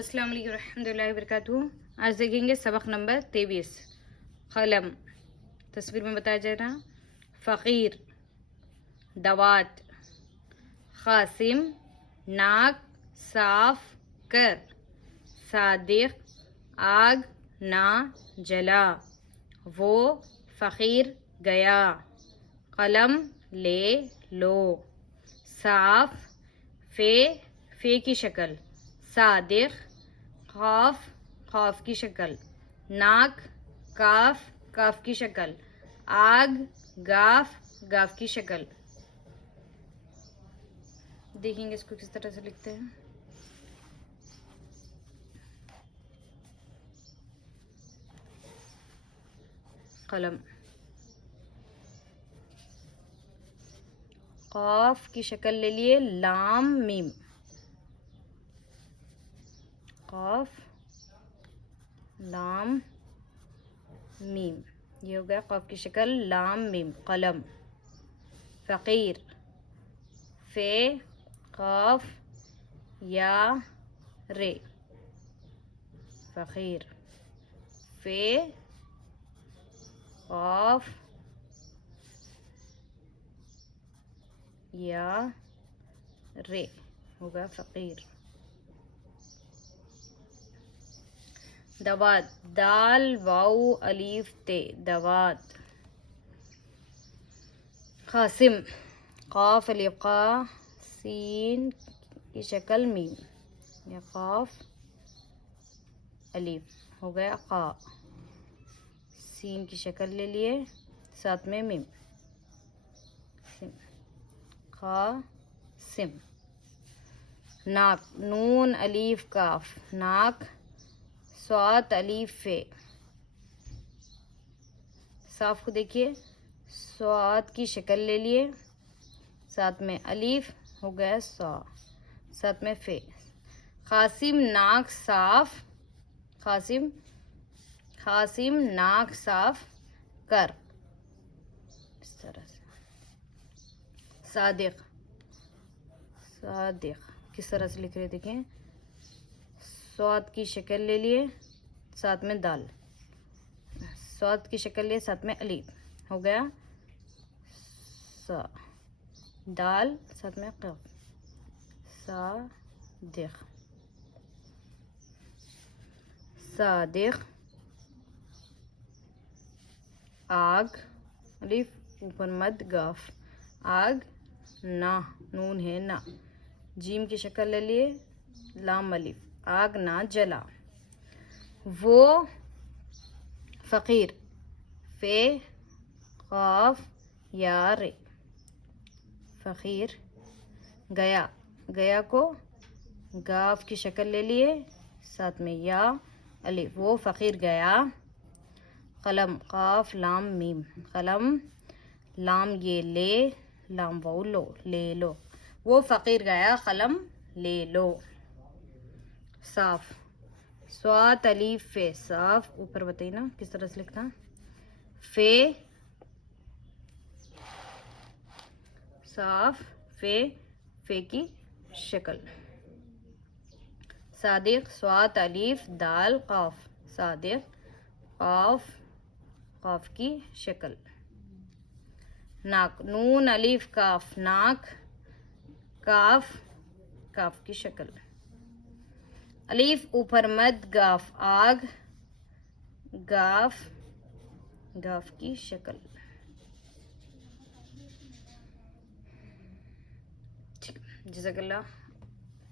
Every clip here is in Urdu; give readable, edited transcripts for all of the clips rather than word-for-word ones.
السلام علیکم ورحمۃ اللہ وبرکاتہ۔ آج دیکھیں گے سبق نمبر 23 قلم۔ تصویر میں بتایا جا رہا فقیر دوات، قاسم ناک صاف کر، صادق آگ نہ جلا، وہ فقیر گیا، قلم لے لو، صاف فے کی شکل، صادق قاف قاف کی شکل، ناک کاف کی شکل، آگ گاف کی شکل۔ دیکھیں گے اس کو کس طرح سے لکھتے ہیں۔ قلم، قاف کی شکل لے لیے، لام میم، قاف لام میم، یہ ہو گیا قاف کی شکل، لام میم، قلم۔ فقیر، فے قاف یا رے، فقیر، فے قاف یا رے، ہوگا فقیر۔ دوات، دال واو الف تے، دوات۔ قاسم، قاف الف قا، سین کی شکل میم، یا قاف الف ہو گیا قا، سین کی شکل لے لیے، ساتھ میں میم، قاسم۔ ناک، نون الف کاف، ناک، صاد الف فے، صاف کو دیکھیے، صاد کی شکل لے لیے، ساتھ میں الف ہو گیا صا، ساتھ میں فے۔ قاسم ناک صاف، قاسم ناک صاف کر، اس طرح سے۔ صادق کس طرح سے لکھ رہے دیکھیں، صاد کی شکل لے لیے، ساتھ میں دال، صاد کی شکل لیے، ساتھ میں الف ہو گیا سا، دال ساتھ میں قاف، صادق آگ الف اوپر مد گاف، آگ نہ، نون ہے نہ، جیم کی شکل لے لیے، لام الف، آگ نہ جلا، وہ فقیر، فے قاف یا رے، فقیر گیا کو گاف کی شکل لے لیے، ساتھ میں یا الف، وہ فقیر گیا۔ قلم، قاف لام میم، قلم، لام یہ لے، لام واو لو، لے لو، وہ فقیر گیا، قلم لے لو۔ صاف، صاد الف فے، صاف اوپر بتائیے نا کس طرح سے لکھنا، فے صاف فے کی شکل۔ صادق، صاد الف دال قاف، صادق قاف کی شکل۔ ناک، نون الف کاف، ناک، کاف کی شکل، الف اوپر مد گاف، آگ گاف کی شکل۔ جزاک اللہ،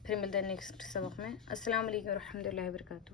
پھر ملتے ہیں نیکسٹ سبق میں۔ السلام علیکم ورحمۃ اللہ وبرکاتہ۔